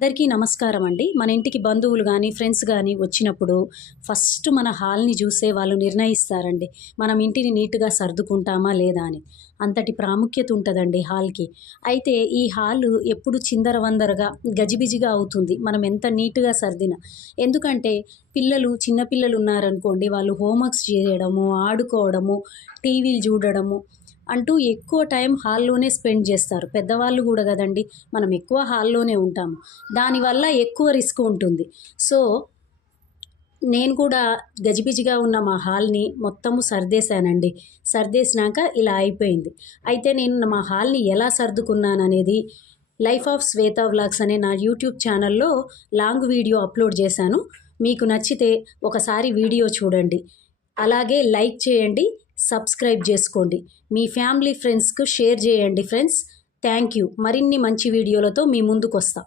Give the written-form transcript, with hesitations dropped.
అందరికీ నమస్కారం అండి. మన ఇంటికి బంధువులు గానీ, ఫ్రెండ్స్ గానీ వచ్చినప్పుడు ఫస్ట్ మన హాల్‌ని జూసే వాళ్ళు నిర్ణయిస్తారండి. మనం ఇంటిని నీట్‌గా సర్దుకుంటామా లేదా అని. అంతటి ప్రాముఖ్యత ఉంటదండి హాల్‌కి. అయితే ఈ హాలు ఎప్పుడు చిందరవందరగా, గజిబిజిగా అవుతుంది. మనం ఎంత నీట్‌గా సర్దినా. ఎందుకంటే చిన్న పిల్లలున్నారనుకోండి, వాళ్ళు హోంవర్క్స్ చేయడము, ఆడుకోవడము, టీవీలు జూడడము అంటూ ఎక్కువ టైం హాల్లోనే స్పెండ్ జేస్తారు. పెద్దవాళ్ళు గూడా గదండీ! మనం ఎక్కువ హాల్లోనే ఉంటాము. దానివల్ల ఎక్కువ రిస్క్ ఉంటుంది. సో, నేను కూడా గజిబిజిగా ఉన్న మా హాల్‌ని మొత్తము సర్దేశానండి. సర్దేసినాక ఇలా అయిపోయింది. అయితే నేను మా హాల్‌ని ఎలా సర్దుకున్నాననేది 'లైఫ్ ఆఫ్ శ్వేత వ్లాగ్స్' అనే నా యూట్యూబ్ ఛానల్‌లో లాంగ్ వీడియో అప్‌లోడ్ చేశాను. మీకు నచ్చితే ఒకసారి వీడియో చూడండి. అలాగే లైక్ చేయండి, సబ్స్క్రైబ్ జేసుకోండి. మీ ఫ్యామిలీ, ఫ్రెండ్స్‌కు షేర్ జేయండి ఫ్రెండ్స్. Thank you. మరిన్ని మంచి వీడియోలతో మీ ముందుకొస్తా.